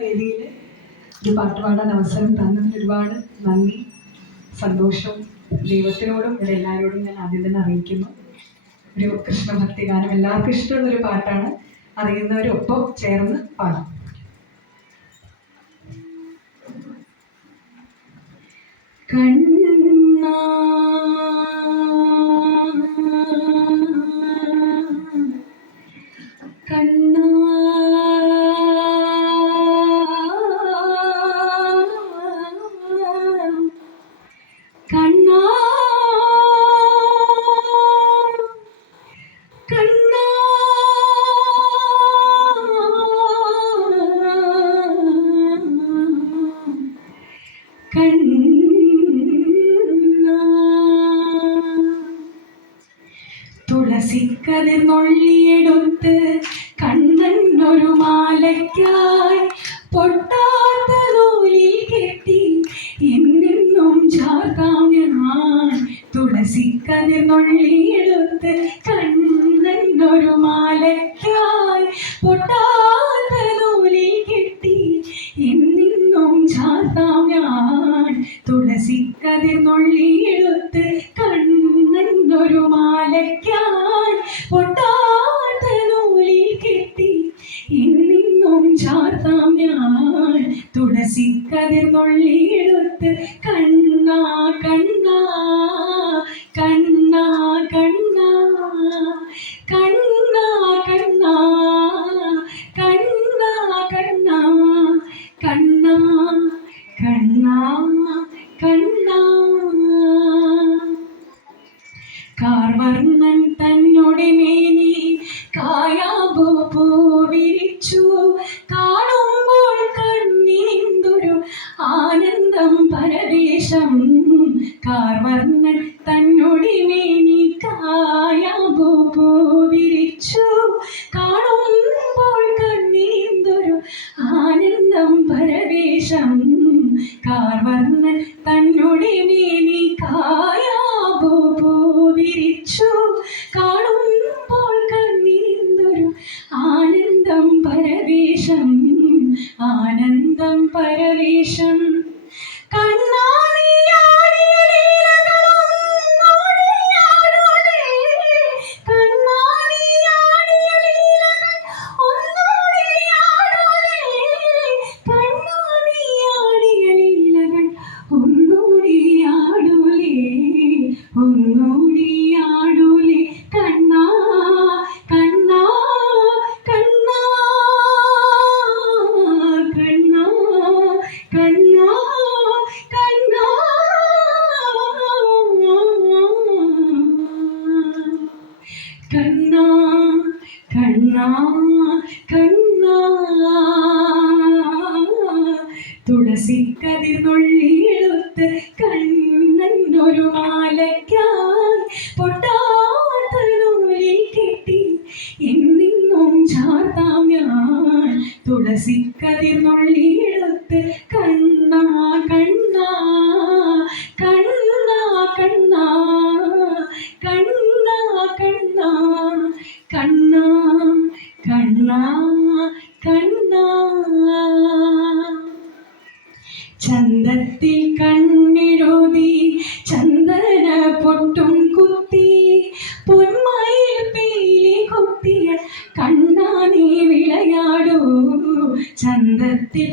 വേദിയിൽ ഒരു പാട്ട് പാടാൻ അവസരം തന്നതിന് ഒരുപാട് നന്ദി സന്തോഷം. ദൈവത്തിനോടും ഇവിടെ എല്ലാവരോടും ഞാൻ ആദ്യം തന്നെ അറിയിക്കുന്നു. ഒരു കൃഷ്ണഭക്തി ഗാനം എല്ലാവർക്കും ഇഷ്ടമുള്ള ഒരു പാട്ടാണ്. അറിയുന്നവരൊപ്പം ചേർന്ന് പാടാം. കണ്ണാ തുളസിക്കതിർ കണ്ണൻ ഒരു മാലയ്ക്കായി പൊട്ടാത്ത നൂലിൽ കെട്ടി എന്നെന്നും ചാർത്താം ഞാൻ. തുളസിക്കതിർ നൊള്ളിയെടുത്ത് ഒരു മാലയ്ക്കായി പൊട്ടാത്ത നൂലിൽ കെട്ടി എന്നെന്നും ചാർത്താം ഞാൻ. തുളസിക്കതിർ നൊള്ളിയെടുത്ത് കണ്ണൻ ഒരു മാലയ്ക്കായി പൊട്ടാത്ത നൂലിൽ കെട്ടി. ഇന്നും ചാർത്താം ഞാൻ. തുളസിക്കതിർ നൊള്ളിയെടുത്ത് കണ്ണാ കണ്ണാ കണ്ണാ കണ്ണാ. കാർവർണൻ തന്നോടെ മേനി കായാമ്പൂ പൂവിരിച്ചു. കാണുമ്പോൾ കണ്ണീന്തൊരു ആനന്ദം പരവേശം. കാർവർണൻ കാർവർണൻ തന്നോടെ മേനി കായാമ്പൂ പൂവിരിച്ചു. കാണുമ്പോൾ കണ്ണീന്തൊരു ആനന്ദം പരവേശം ആനന്ദം പരവേശം. കണ്ണാടിയാടിയ കണ്ണാ കണ്ണാ കണ്ണാ. തുളസിക്കതിർ നുള്ളിയെടുത്ത് കണ്ണൻ ഒരു മാലയ്ക്കായി പൊട്ടാത്ത കെട്ടി എന്നിന്നും ചാർത്താം ഞാൻ. തുളസിക്കതിർ നുള്ളിയെടുത്ത് ചന്തത്തിൽ